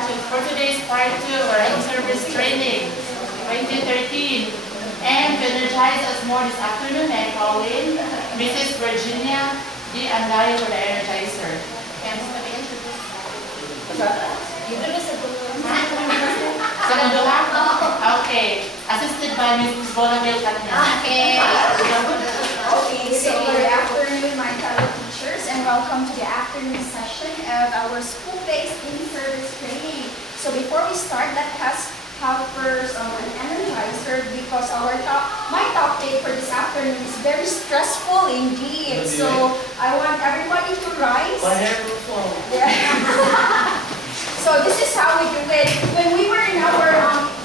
for today's part 2 of our in-service training 2013. And to energize us more this afternoon, I call in Mrs. Virginia D. Andari for the Energizer. Okay. Assisted by Mrs. Bonamil Katna. Okay, so good afternoon, my fellow teachers, and welcome to the afternoon session of our school-based in-service training. So before we start, let us have first an energizer because my topic for this afternoon is very stressful indeed. So I want everybody to rise. So this is how we do it. When we were in our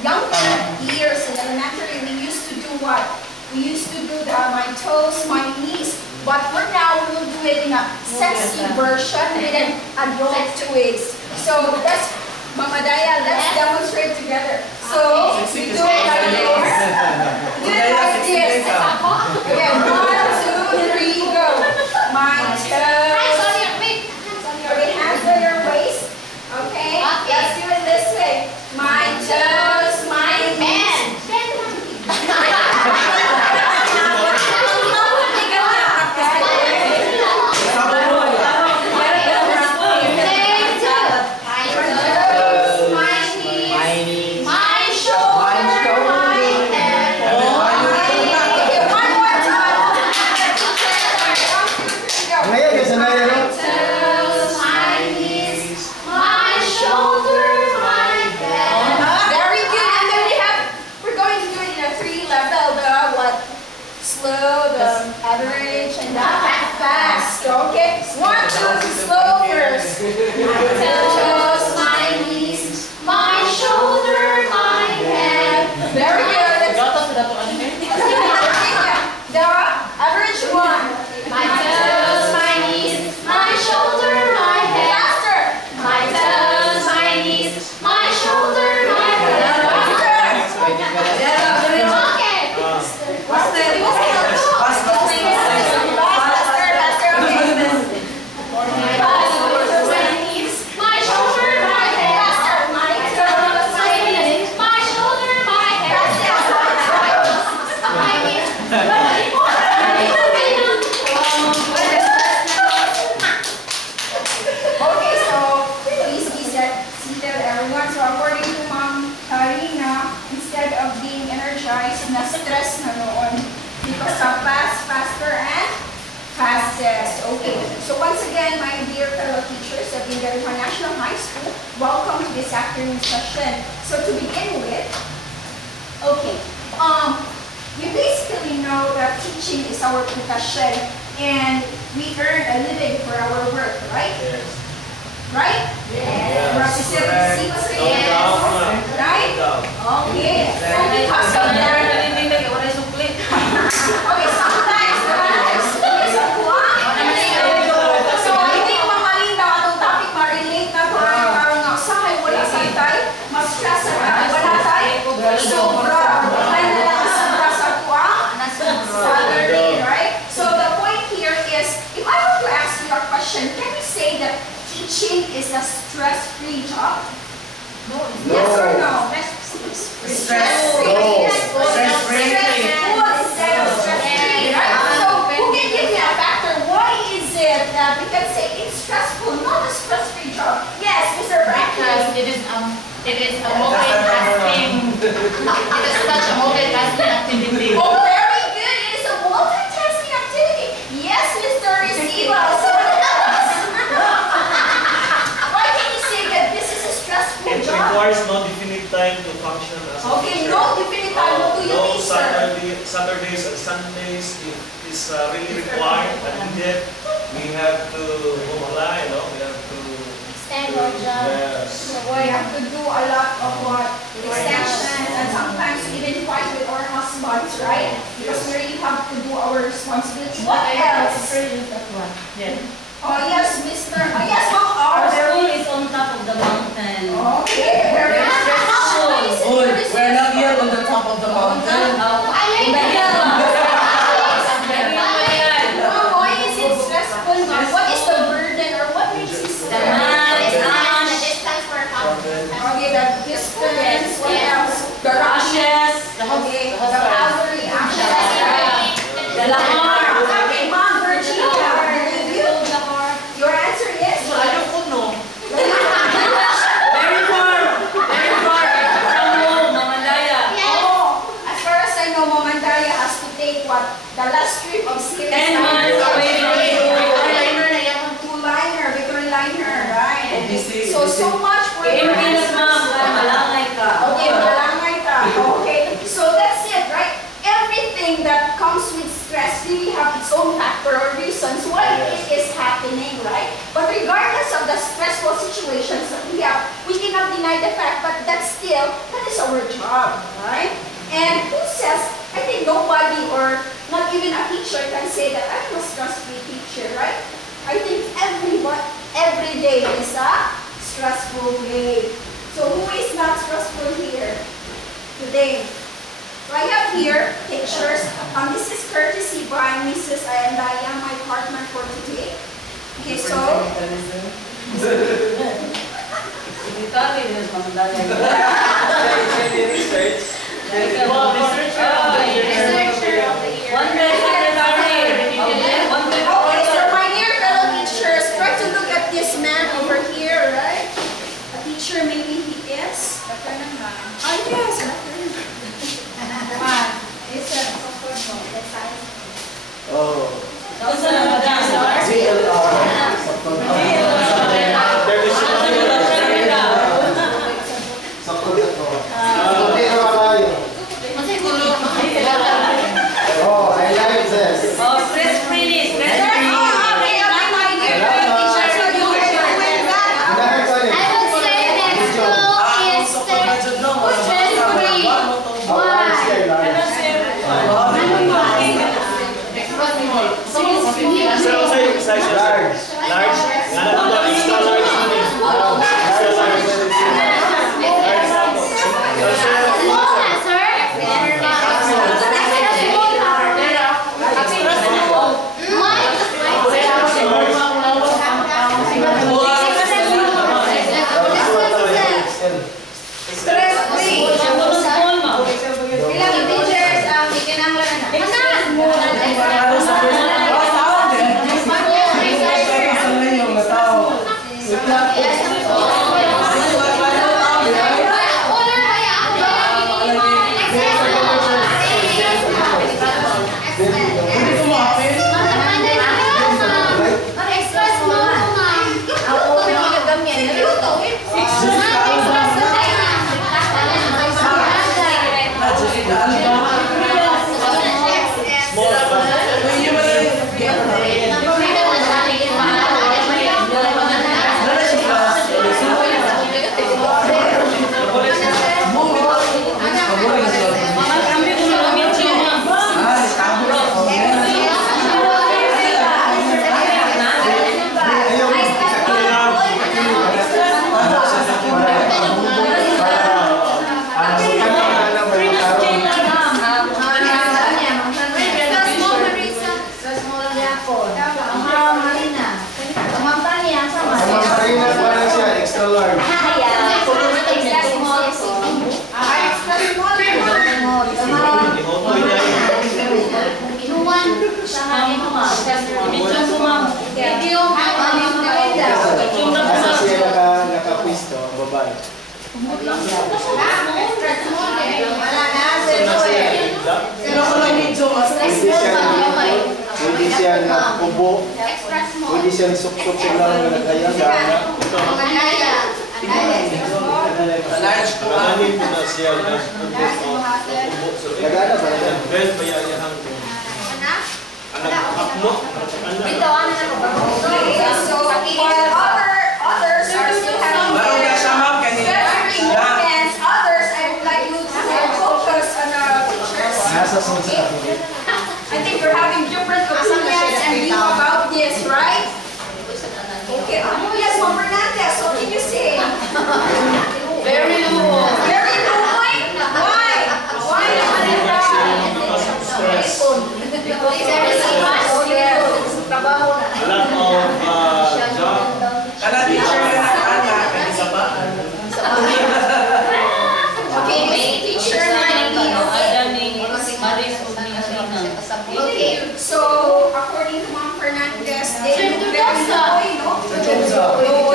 younger years in elementary, we used to do what? We used to do my toes, my knees, but for now we will do it in a sexy version with an adult twist. So that's Mama Daya, let's demonstrate together. So we do it like this. Do it like this. Okay, 1, 2, 3, go. My toes. Okay, hands on your waist. Okay, let's do it this way. My toes, my hands. Average and fast. Okay, 1, 2, slow first. My toes, my knees, my shoulder, my head. Very good. The average one. My toes, my knees, my shoulder, my head. Faster. My toes, my knees, my shoulder, my head. Stress na noon because sa faster and fastest. Okay, so once again, my dear fellow teachers of Mindanao National High School, welcome to this afternoon session. So to begin with, okay, you basically know that teaching is our profession and we earn a living for our work, right? Yes. Right? Yes. Right? Okay. And because of that, okay, sometimes so I think mamaling na itong topic ma-relate na parang usahay wala sa tayo, mas-stress sa wala tayo, sobra, wala na lang sobra sa tuwa, Saturday, right? So the point here is, if I were to ask you a question, can you say that teaching is a stress-free job? No. Yes or no? Stress-free. We can say it's stressful, not a stress-free job. Yes, Mr. Franklin. It is a multitasking. It is such a multitasking activity. Oh, very good. It is a multitasking activity. Yes, Mr. Receivas. Why can you say that this is a stressful job? It requires no definite time to function as a okay, teacher. no definite time. What do you mean, sir? Saturdays and Sundays is really required and needed. We have to we have to extend our job. Yes. We have to do a lot of what? Extensions and sometimes even fight with our husbands, right? Because we really have to do our responsibility. What else? Yeah. Oh yes, Mr. Oh yes, Ma'am Our R. school is on top of the mountain. Okay, very good. We're not here on the top of the mountain. I like that. Why is it stressful? What is the burden or what makes it stressful? The man. The distance for So much for your Yes, ma'am. Malangay ka. Okay, malangay ka. Okay, so that's it, right? Everything that comes with stress really have its own factor or reasons why it is happening, right? But regardless of the stressful situations that we have, we cannot deny the fact, but that is our job, right? And who says, I think nobody or not even a teacher can say that I'm a stress-free teacher, right? I think every day is a stressful day. So who is not stressful here today? So I have here pictures. This is courtesy by Mrs. Ayandaya, my partner for today. Okay, so Well, researcher of the year. okay, so my dear fellow teachers, try to look at this man over here, right? A teacher, maybe he is. Oh yes. Hindi siya nakubo. Hindi siya sukot sa lang na kaya. Alanin mo na siya na Nagana ba? Ben, bayayahang anak mo. So while others are still having their stress-free moments, others I would like you to focus on the pictures. Nasa sunsa. I think you're having different opinions and view about this, right? Okay, yes, Ma'am Fernandez, what can you say? Very low. Very low? Why? Why Because everything has trabaho na. A lot of job. Kana teacher na Okay, maybe teacher might be okay. So, according to Ma'am Fernandez, they look very low,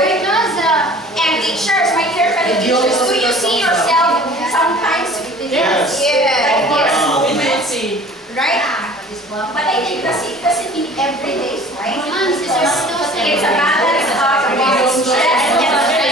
and teachers, my dear fellow teachers, do you see yourself sometimes? Yes. Yeah, like this. see. Right? But I think it doesn't mean every day, right? It's a balance of stress and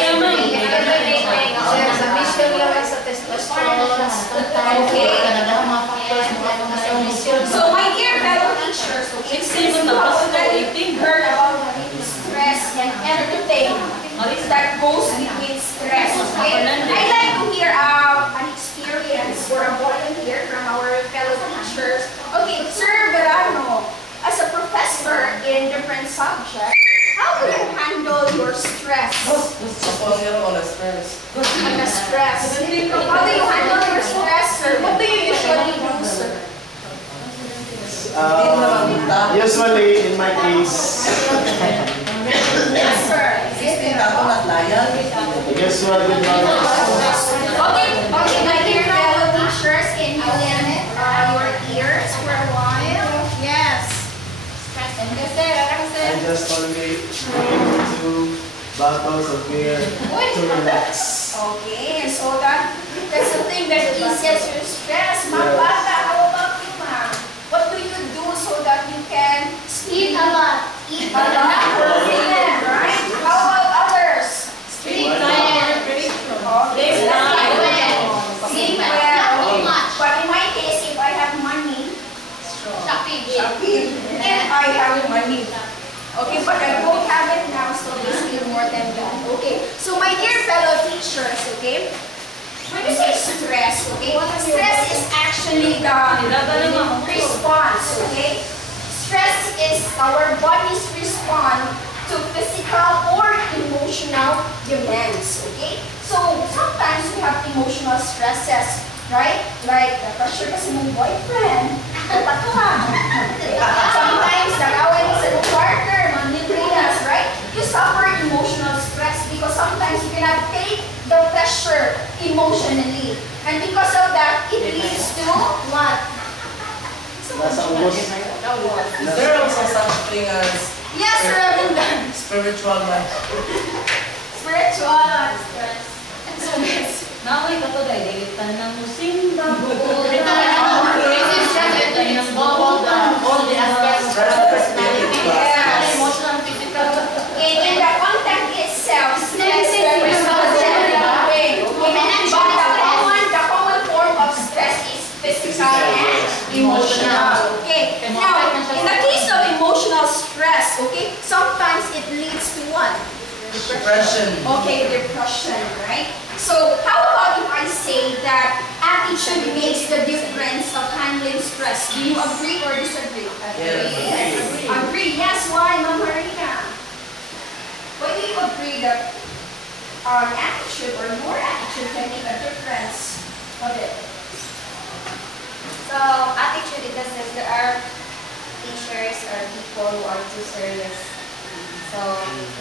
that goes with stress. Okay? I'd like to hear an experience or a volunteer from our fellow teachers. Okay, Sir Verano, as a professor in different subjects, how do you handle your stress? Ang stress. Under stress. How do you handle your stress, sir? What do you usually do, sir? Usually, in my case, Yes, sir. usually, Okay, my dear fellow teachers, can you lend your ears for a while? Yes. I just only drink 2 bottles of beer to relax. Okay, so that's the thing that eases your stress. Ma'am Bata, how about you, ma'am? What do you do so that you can Eat a lot. eat a lot? Yeah, right? How about others? Sleep well. Okay, Sleep well. sleep Not well. too much. But in my case, if I have money, Shopping. and I have money. Okay, but I don't have it now, so it's still more than that. Okay, so my dear fellow teachers, okay, when you say stress, okay, stress is actually the response, okay? Stress is our body's response to physical or emotional demands, okay? So sometimes we have emotional stresses, right? Like the pressure kasi mong boyfriend, sometimes nag-away mo sa partner, manlibrinas, right? You suffer emotional stress because sometimes you cannot take the pressure emotionally. And because of that, it leads to what? Nasa ubos. Is there also such thing as Yes, Ravindan. spiritual life? Spiritual stress. Naway ka to dahil dilitan ng musimba. It's all the aspects of personality, Yes. emotional, physical. In the content itself, stress is okay. But the common form of stress is physical and emotional. Okay. Now, in the case of emotional stress, okay, sometimes it leads to what? Depression. Okay, depression, right? So, how about if I say that attitude makes the difference of handling stress? Do you agree or disagree? Yes. Agree. Yes, why, Ma'am Marina? Why do you agree that attitude or your attitude can make a difference of it? So, attitude in the sense there are teachers or people who are too serious. So,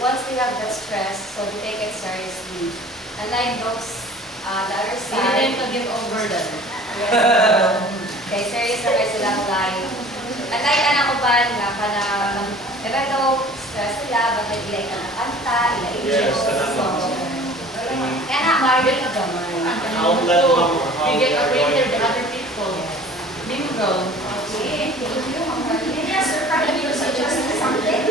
once they have that stress, so they take it seriously. Unlike those, the other Hindi side, to give over that. kay serious na kayo sila life. Unlike anak ko ba nga even though stress sila, but ilay ka ng kanta, ilay Yes, so, kanang- kaya na, married ka gamay. Outlet mo how You we get are acquainted going. with other people. Mingle. Okay, thank you, Ma'am Marina. Yes, sir, can you suggest something?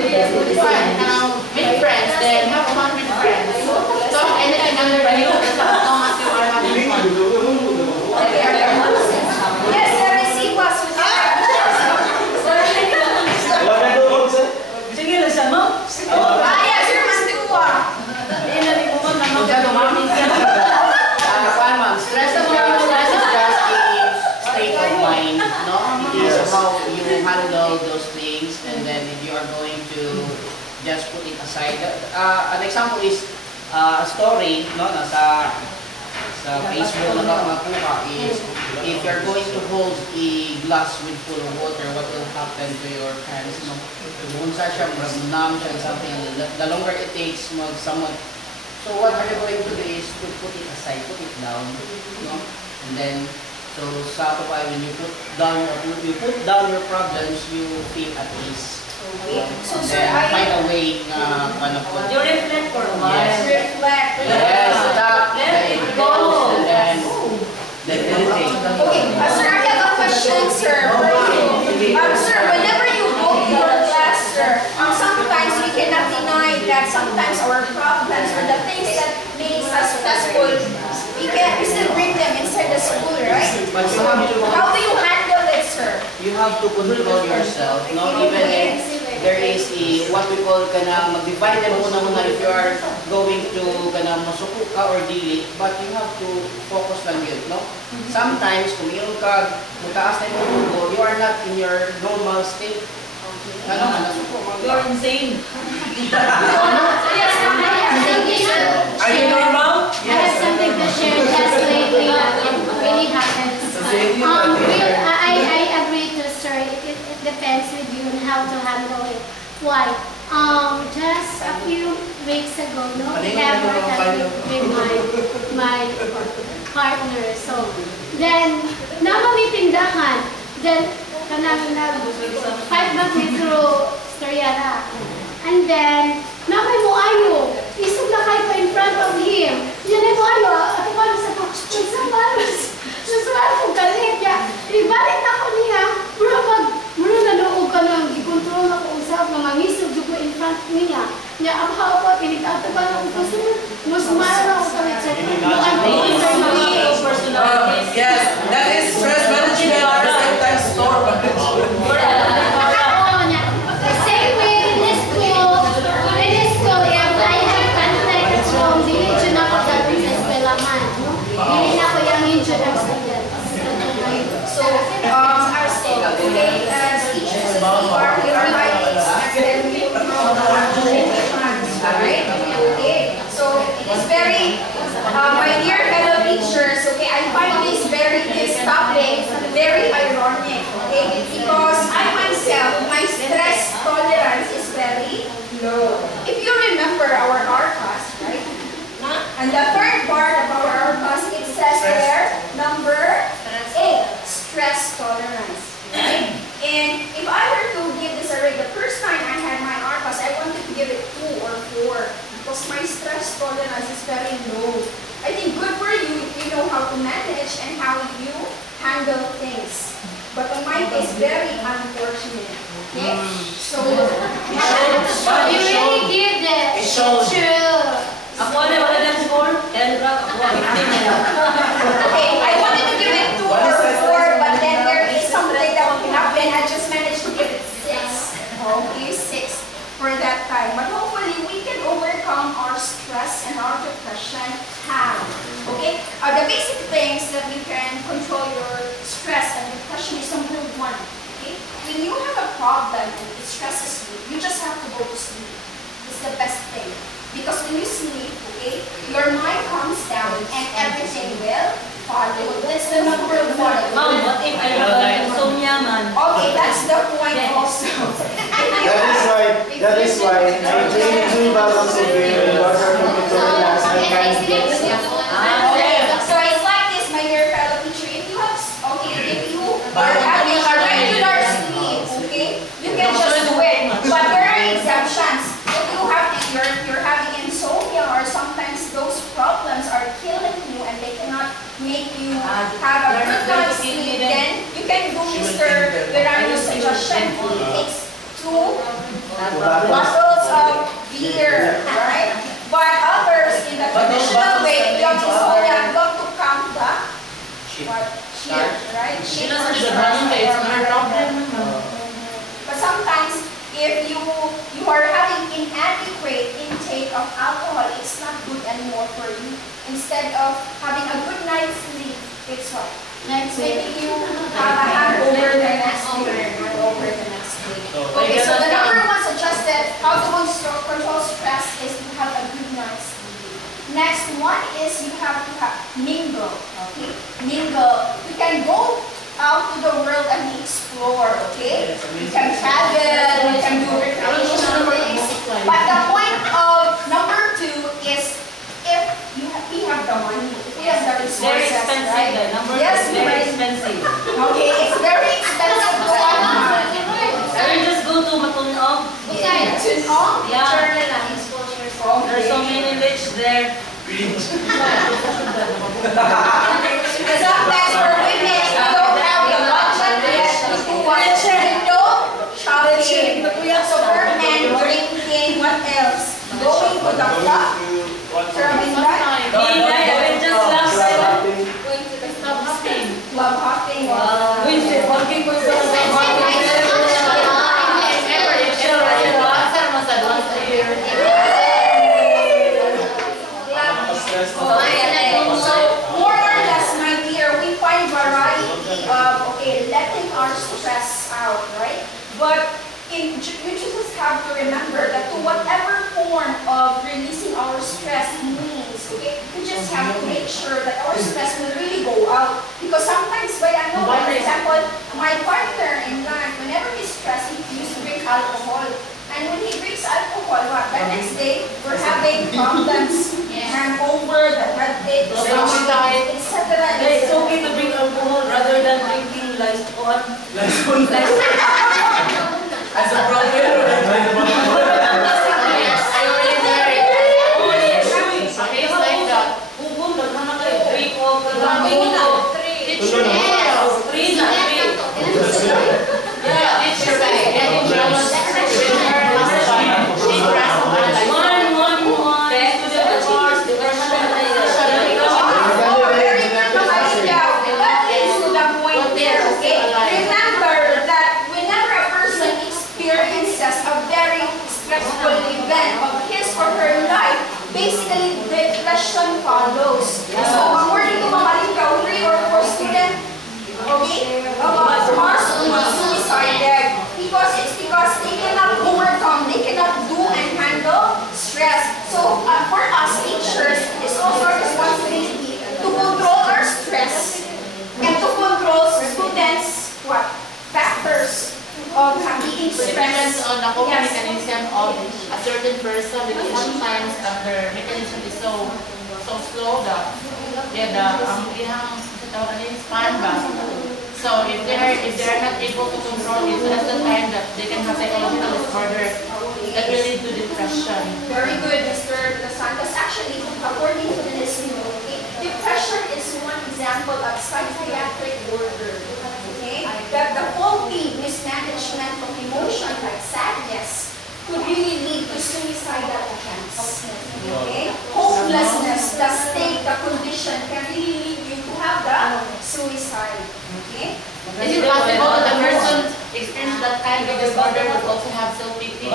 Now, make friends, then have fun with friends. Talk anything under the moon as long as you are having fun. Yes, sir, receive us with Wala na doon, sir. Sige lang siya, ma'am. yes, sir, Mantua. Stress is just a state of mind, no? It is how you handle those things, and then you are going to just put it aside. An example is a story, no? Sa Facebook na nakuha is if you're going to hold a glass with full of water, what will happen to your hands? No? Bunsa siya, numb siya, something. The longer it takes, somewhat. So what are you going to do is to put it aside, put it down, no? And then, so sa kapay, when you put down your problems, you feel at ease. Okay. So, And sir, then find I a way na panapod. You reflect for a while. Yes. reflect. Yes, stop. Let it go. And then, definitely. Okay, sir, I have a question, sir. Sir, whenever you go to your class, sir, sometimes we cannot deny that sometimes our problems or the things that makes us successful, we still bring them inside the school, right? But you have to, How do you handle it, sir? you have to control yourself, no? Even if there is what we call kanang mag-divide them muna if you are going to kanang masuko ka or dili, but you have to focus lang yun, no? Sometimes, kung mayroon ka mataas na yung dugo, you are not in your normal state. Ano man, nasuko mo. You're insane. Are you normal? I have something to share just lately that it really happens. I agree to sir. It depends with you on how to handle it. Why? Just a few weeks ago, no, we have with my partner. So then, namawitindahan. Then, kanang 5 months through Storiana. And then, namay mo ayo. Isog na kayo pa in front of him. Yan ay mo ayo. At paano sa to? Susulat ko galit niya. Ibalik ako niya. Muna nanoog ka nang i-control ako usap na mangisog ko in front niya. Niya ang hapa, pinitataban ako kasi mas mara ako kalit sa Yes, that is stress management at the same time store management. Same way in this school, if I have contact from the region of the Princess Belaman, no? Hindi na ko yung region of students. So, our state, okay, as teachers, we are providing academic alright? Okay, so it is very, my dear fellow teachers, okay, I find this topic very ironic, okay, because I myself, my stress tolerance is very low. If you remember our RCAS, right? And the third part of our RCAS, it says there, number 8, stress tolerance, right? And if I were to give this a rate, the first time I had my RCAS, I wanted to give it 2 or 4 because my stress tolerance is very low. I think good for you if you know how to manage and how you handle things. But in my case, very unfortunate. Okay? So, you really did that. It shows. True. Ako wala na score. 10 rank. Ako 15 na. okay, I wanted to give it 2 or 4, but then there is something that will happen. I just managed to give it 6. Okay, 6 for that time. But hopefully, we can overcome our stress and our depression. How? Okay? The basic things that you can control your stress and depression is number 1. Okay? When you have a problem and it stresses you, you just have to go to sleep. It's the best thing. Because when you sleep, okay, your mind calms down and everything will follow. That's the number 1. Mom, what if I have insomnia, man? Okay, that's the point also. That is why I drink 2 bottles of beer in order to control class and mind gets. Okay, so it's like this, my dear fellow teacher. If you have, if you are having a regular sleep, okay, you can just do it. But there are exceptions. If you're having insomnia or sometimes those problems are killing you and they cannot make you have a good night's sleep, then you can do Mr. Verano's suggestion. He takes 2 bottles of beer, right? But others, in the traditional way, if you have insomnia, you have to count the sheep, right? Sheep or but sometimes, if you are having inadequate intake of alcohol, it's not good anymore for you. Instead of having a good night's sleep, it's what? Making you have a hangover the next day. Okay, so the number 1 suggested how to control stress is to have a good night's sleep. Next one is you have to mingle. Okay, mingle. You can go out to the world and explore, okay? You can travel, you can do recreational things. But the point of number 2 is if we have the money, if we have the resources, Very expensive. right? The number Yes, is very expensive. Okay, it's very expensive to have. I will just go to Matunog. Yeah. There's so many rich there. Sometimes for women, you don't have the budget yet. You want window shopping. So for men, drinking, what else? Going to the club, serving right? I will just laugh. Going to the club hopping. Club hopping. Wait, walking was my partner in life, whenever he's stressed, he used to drink alcohol. And when he drinks alcohol, what? The next day, we're having problems. Hangover, the headache, etc. It's okay to drink alcohol rather than drinking Lysol. As a problem. Basically, depression follows. So, according to mga Malingaw, 3 or 4 students, okay, are suicided because it's because they cannot overcome, they cannot do and handle stress. So, for us teachers, it's also our responsibility to control our stress and to control students' what factors of being So depends stressed. on the coping mechanism of a certain person, because sometimes their mechanism is so slow that ang ilang span ba. So if they're not able to control it, so that's the time that they can have psychological disorders that will lead to depression. Very good, Mr. Santos. Actually, according to the listening, okay, depression is one example of psychiatric disorder. Okay, that the faulty mismanagement of emotion like sadness could really lead to suicidal attempts. Okay, hopelessness, the state, the condition can really lead you to have the suicide. Okay. Is it possible that the person experiencing that kind of disorder would also have self-pity?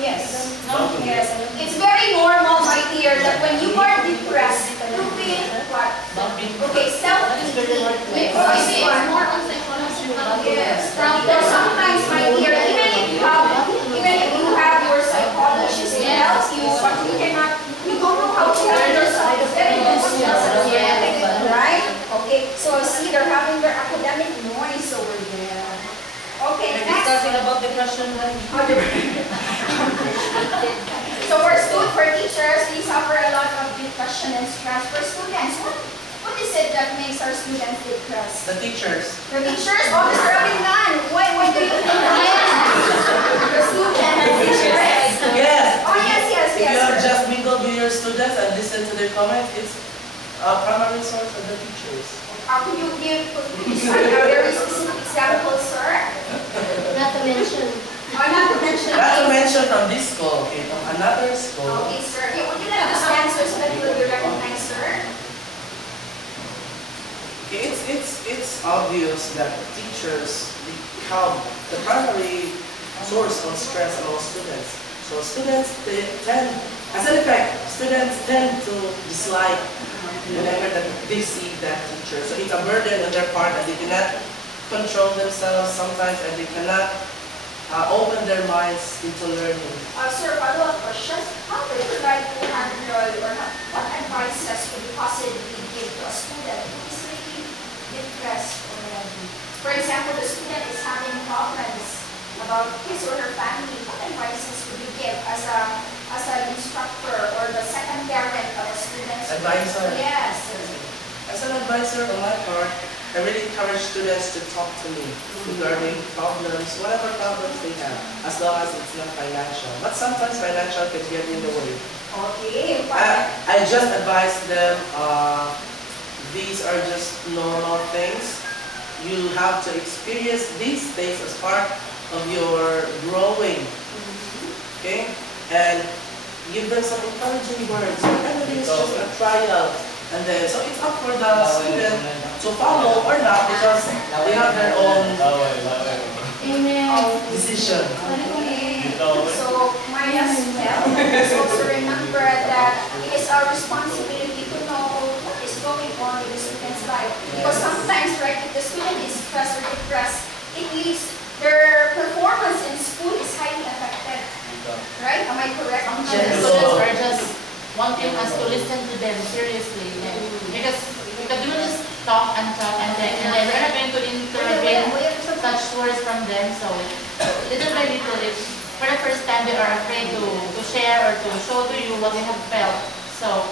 Yes. No? Yes. It's very normal, my dear, that when you are depressed, you feel what? Okay, self-pity. More on psychological. Yes. Because sometimes, my dear, even if you have your psychologist to help you, but you don't know how to help yourself. It's very difficult. Right? Okay. So see, they're having their academic noise over there. Okay. We're Next. discussing about depression. So for teachers, we suffer a lot of depression and stress. For students, what is it that makes our students depressed? The teachers. The teachers? Oh, Mr. Abingan, why do you think the students? Yes. Oh, yes, If you have sir. just mingled with your students and listen to their comments, it's a primary source of the teachers. Could you give a very specific example, sir? Not to mention. Or not to mention. Not to mention from this school, okay, from another school. Okay, sir. Would you like to stand so that you will be recognized, sir? Okay, it's obvious that teachers become the primary source of stress among students. So students as an effect, students tend to dislike whenever that they see that teacher. So it's a burden on their part, and they cannot control themselves sometimes, and they cannot open their minds into learning. Sir, follow-up questions. How would you like to handle or what advices would you possibly give to a student who is really depressed already? For example, the student is having problems about his or her family. What advices would you give as an instructor or the second parent of a student's Advisor? Yes. As an advisor on my part, I really encourage students to talk to me regarding problems, whatever problems they have, as long as it's not financial. But sometimes financial can get in the way. Okay. I just advise them, these are just normal things. You have to experience these things as part of your growing. Okay? And give them some encouraging words. Everything is just a trial. And then, so it's up for the student to follow or not, because they have their own decision. So, might as well, let's also remember that it is our responsibility to know what is going on with the student's life. Because sometimes, right, if the student is stressed or depressed, it leaves their performance in school is highly affected. Right? Am I correct? Students are just wanting us to listen to them seriously. Because we will just talk and then we're not going to intervene such words from them. So little by little, if for the first time they are afraid to share or to show to you what they have felt. So,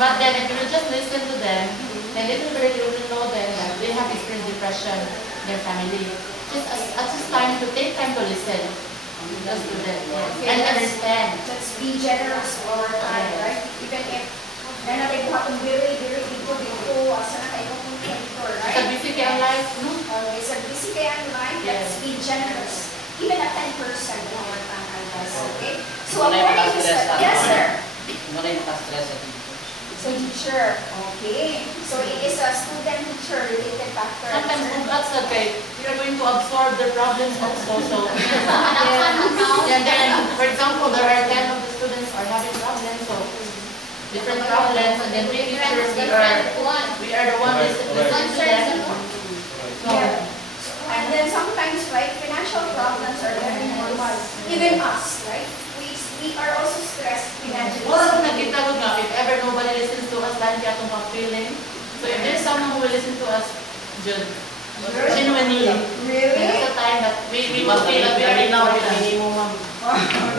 but then if you will just listen to them, then little by little you will know them that they have experienced depression in their family. Just time to take time to listen. Just to them, and understand. Let's be generous all our time, right? Even if they're not able to very dito, asa na kayo punta dito, right? Sa busy kaya life, no? Okay, sa busy kaya life, let's be generous. Even at 10% of our time, I guess, okay? So, according to study, yes, sir. Muna yung stress sa teacher. So, teacher, okay. So, it is a student-teacher related factor. Sometimes that's okay. You're going to absorb their problems also. So, and then, for example, there are 10 of the students are having problems, so different problems, and then we teachers, we are the one listening to them. So, Yeah. And then sometimes, right, financial problems are very normal. Even us, right? We are also stressed financially. Wala ko nakita ko nga, if ever nobody listens to us, lagi atong pang-feeling. So if there's someone who will listen to us, genuinely, Really? there's a time that we will feel that we are important.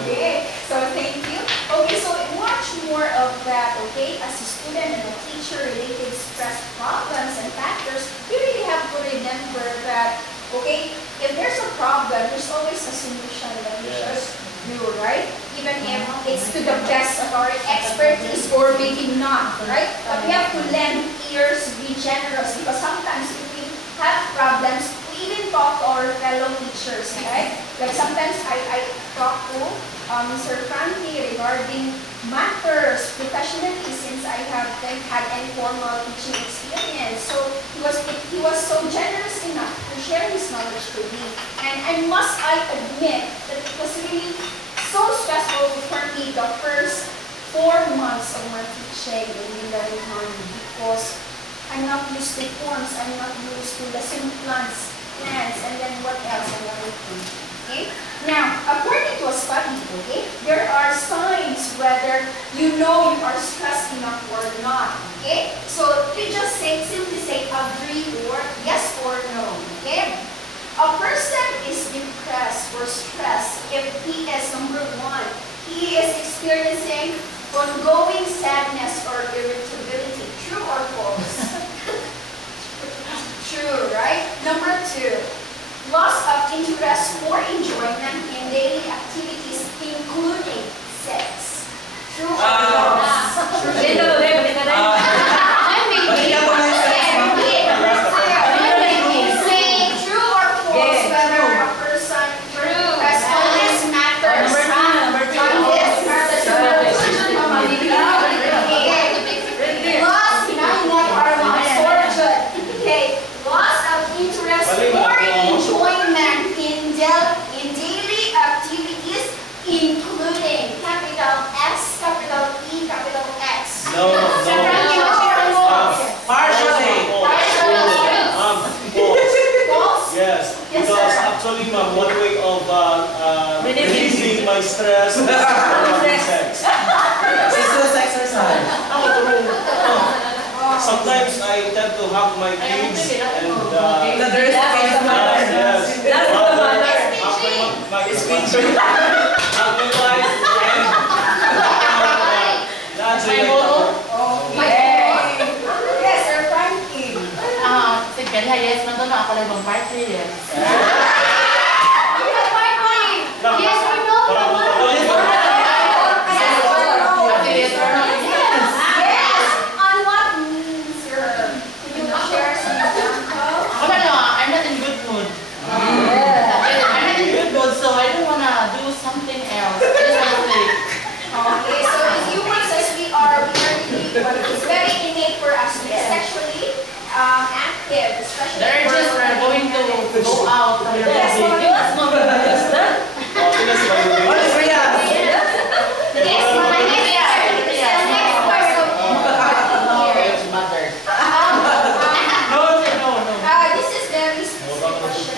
Okay, so thank you. Okay, so much more of that, okay, as a student and a teacher related stress problems and factors, you really have to remember that, okay, if there's a problem, there's always a solution that we should do, right? Even if it's to the best of our expertise or maybe not, right? But we have to lend ears, be generous, because sometimes if we have problems, we even talk to our fellow teachers, right? Like sometimes I talk to Mr. Frankie regarding matters professionally since I have had informal teaching experience. So he was so generous enough to share his knowledge to me. And I admit that it was really so stressful for me the first 4 months of my teaching in Mindanao because I'm not used to forms, I'm not used to lesson plans, and then what else and everything. Okay? Now, according to a study, okay, there are signs whether you know you are stressed enough or not. Okay? So you just simply say agree or yes or no. Okay? A person is depressed or stressed if he is, number 1, he is experiencing ongoing sadness or irritability. True or false? True, right? Number 2, loss of interest or enjoyment in daily activities, including sex. True or false? Say true or false whether a person has all these matters. Loss of interest or enjoyment in daily activities, including capital S, capital E, capital X. No. Partially. False. Yes, because actually, ma'am, one way of releasing my stress is having sex. It's just exercise. Sometimes I tend to hug my kids and There is a case of mother. yes. That's the mother. My speech. Hug my wife and that's My it. Yes, Sir Frankie. Sige, yes, man doon ako lang bang party, yes. Yes or no? Yes or no? Yes. On what means, sir? Can you share some example? Wala na, I'm not in good mood. I'm not in good mood, so I don't wanna do something else. I just wanna sleep. Okay, so as humans as we are really, it's very innate for us to be sexually active, especially The urges are going to go out from your Yes, body. yes. What is Rhea? Yes, my next question. It's mother. No. This is very specific question.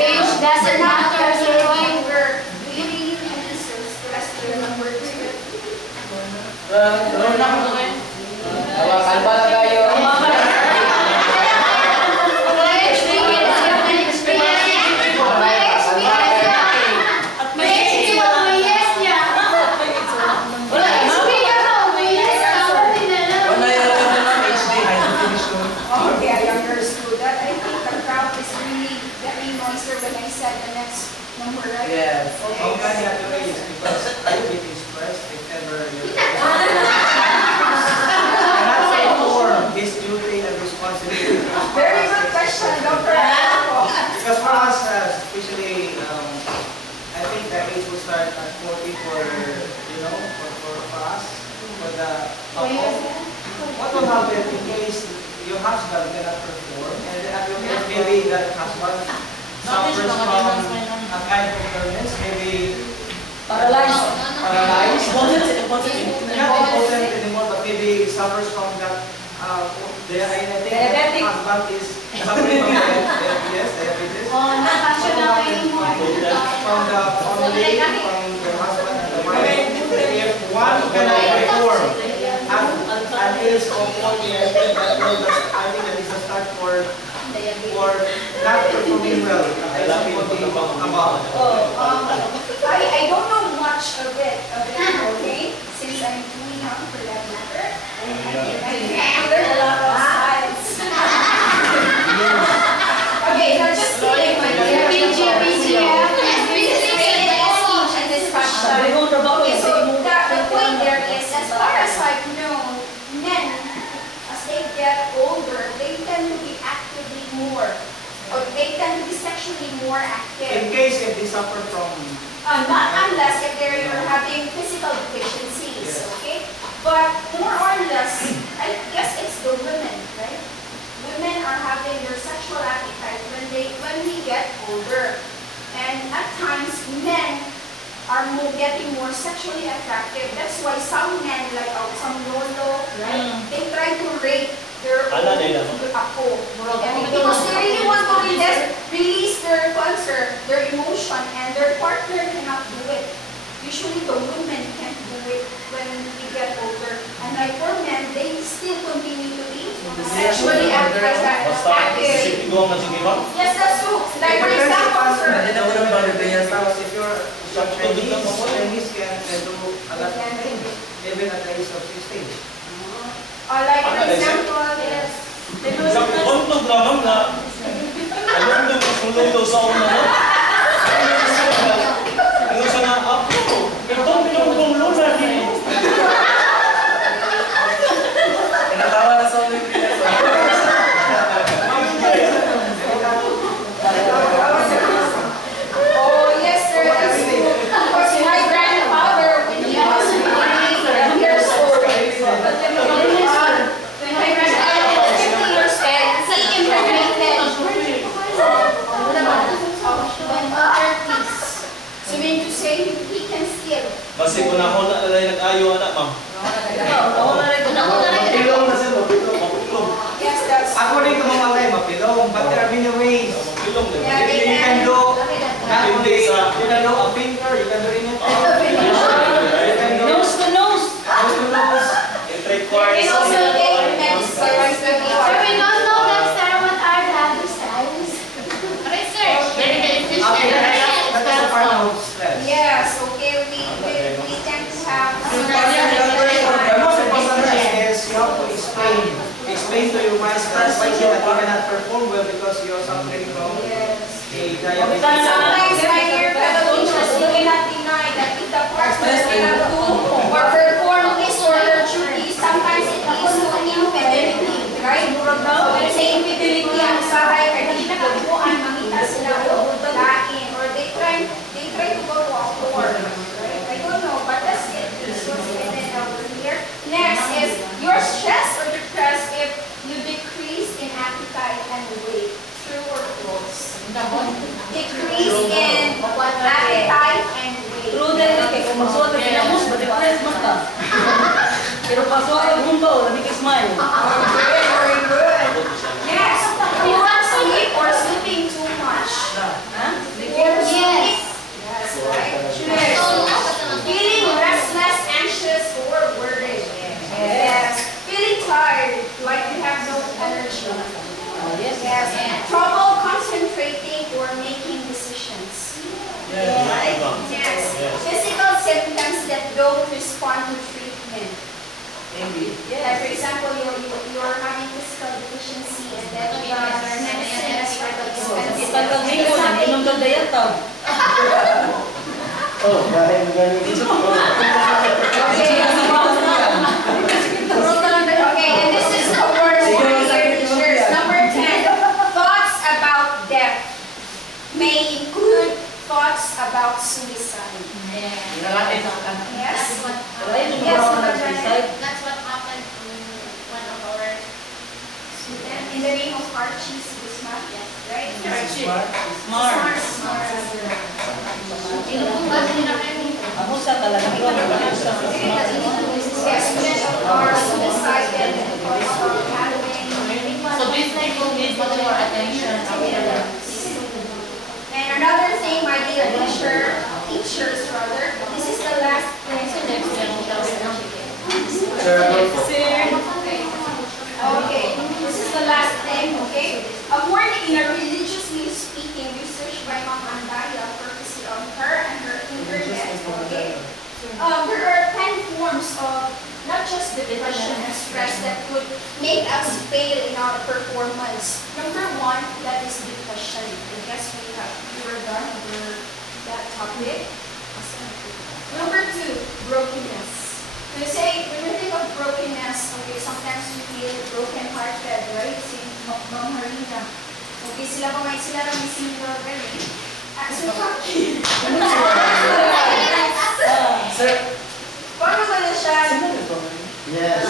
Age doesn't matter. Do you really need stress to number 2? No na ako doon. Kalma na tayo. Age, start at 40 for, you know, for us, for the couple. What will happen in case your husband cannot perform, and then maybe that husband suffers from a kind of illness, maybe Paralyzed. not impotent anymore, but maybe suffers from that. I think that husband is suffering from yes, diabetes. Not functional anymore. From the family, from the husband and the wife. If one cannot perform at age of 40, I think that is a start for not performing well. I don't know much of it, okay? Since I'm too young for that matter. I learned a lot of science. Okay, now just kidding, my dear. Okay, so the point there is, as far as I've known, men, as they get older, they tend to be actively more, or they tend to be sexually more active. In case if they suffer from Not unless if you're having physical deficiencies, okay? But more or less, I guess it's the women, right? Women are having their sexual appetite when we get older. And at times, men are getting more sexually attractive. That's why some men, like some lolo, right? They try to rape their own apo. Because they really want to release their concern, their emotion, and their partner cannot do it. Usually the women can't do it when we get older. And like for men, they still continue to be sexually active. Yes, that's true. Like for example, sir. if you're Chinese can do a lot of things, even at the age of 16. Like for example, yes. Untuk naman na, alam mo yung sulong sa una mo? Ano siya na, ako, itong luna din. Kinatawa na sa ulit nila. Oh, yes, sir. That's true. Because my grandfather, when he was 50 years old, when my grandfather was 50 years old, he impregnated when other kids. So mean to say, he can still. Basi ko na ako na nag-ayo anak, ma'am. Mapilong na sila, mapilong. Yes, that's According to mga Malay, mapilong, but there are many ways. Mapilong din. Yeah, they You can do, not only, Hindi sa- you can do a finger, you can do ring it. You can do Nose to nose. nose to nose. It requires And also take medicine. Sir, we don't know that, sir. What are the other signs? Research. Very Okay, efficient. that's a part of stress. Yes, okay, we tend to have The most important thing is you have to explain to your wife that you cannot perform well because you are suffering from a diabetes. Sometimes my dear fellow teachers, you cannot deny that if the partner cannot do or perform his or her duties, sometimes it leads to infidelity, right? So when you say infidelity, ang sahay, kaya hindi nakagabuan, makita sila o lain, or they try to go to a whore, right? I don't know, but that's it. It's what's written over here. Next is, you're stressed or depressed if you decrease in appetite and weight. True or false? Decrease in appetite and weight. True din, kaya kung magsuot ka kinamos, ma-depress mo ka. Pero pasuot ang humbo, labi ka smile. Very good. Yes. Poor sleep or sleeping too much. Poor sleep. Yes, right. Feeling restless, anxious, or worried. Yes. Feeling tired, like you have no energy. Yes. Trouble concentrating or making decisions. Right? Yes. Physical symptoms that don't respond to treatment. Like for example, you're having physical deficiency and then the medicine is really expensive. Pagkaglingo na, inom kang dayata. Oh, galing. Okay, and this is the word for your teachers. Number 10, thoughts about death may include thoughts about suicide. Yes. Yes, Yes, That's what happened to one of our students. in the name of Archie Guzman. Yes. Right? Smart. Smart. Inubukas nila kami. Ako sa talaga. Yes, many of our suicided because of having. So this night will need much more attention after that. And another thing, my dear teachers rather, this is the last thing. Okay, this is the last thing, okay? According in a religiously speaking research by Ma'am Andaya, courtesy of her and her internet, okay? There are 10 forms of not just depression and stress that could make us fail in our performance. Number 1, that is depression. I guess we were done with that topic. Number 2, brokenness. When we think of brokenness, okay, sometimes we feel broken-hearted, right? Si Ma'am Marina. Okay, sila lang may similar very. So, Sir, paano ba na siya? Yes.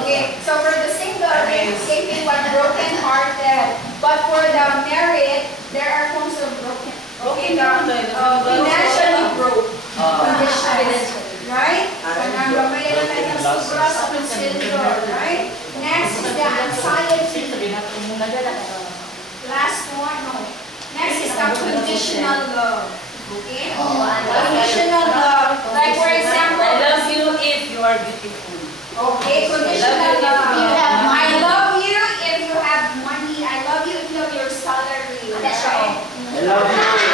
Okay, so for the single, they feel broken-hearted. But for the married, there are forms of broken. Okay, financially broke. Conditions. Right? Right? Next is the anxiety. Last one, no. Next is the conditional love. Okay? Conditional love. Like for example, I love you if you are beautiful. okay, conditional love. I love you if you have money. I love you if you have your salary. That's right. I love you.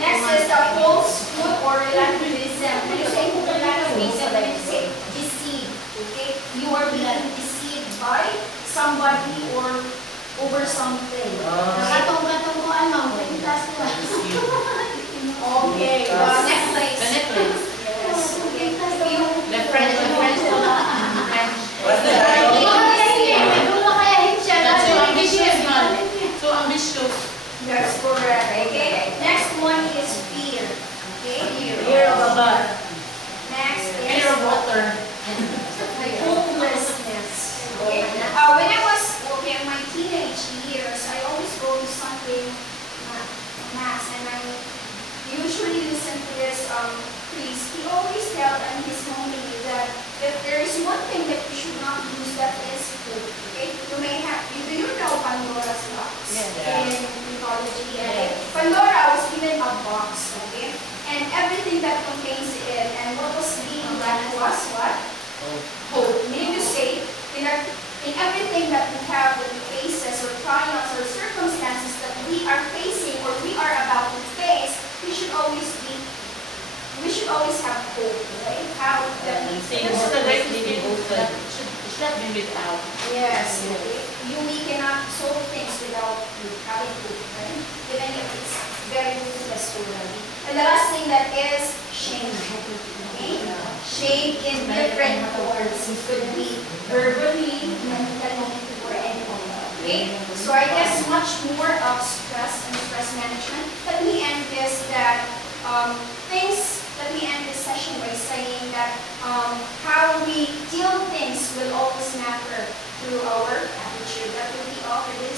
Next is the falsehood or relativism. When you say relativism, let me say deceive. Okay, you are being deceived by somebody or over something. Katong-katong ko ano, pintas ko. Okay, necklace. Necklace. Yes. Okay. The friends. what's the title? That's too ambitious, man. Too ambitious. That's correct. Okay. Next one is fear. Okay. Fear of a God. Next is Fear of water. hopelessness. Okay. When I was in my teenage years, I always go to Sunday mass, and I usually listen to this priest. He always tells in his homily that if there is one thing that you should not lose, that is hope. Okay. You may have. Do you know Pandora's box? In mythology. Okay? Pandora was given a box. Okay. And everything that contains it, and what was being that was what? Hope. Meaning to say, in everything that we have, that we faces or triumphs or circumstances that we are facing or we are about to face, we should always have hope, right? How that we That's the great thing that should not be without. yes, we cannot solve things without having hope, right? Even if it's very difficult already. And the last thing that is shame. Okay? Shame in different forms. It could be verbally, mentally, or anything. Okay? So I guess much more of stress and stress management. Let me end this session by saying that how we deal things will always matter through our attitude. That will be all for this.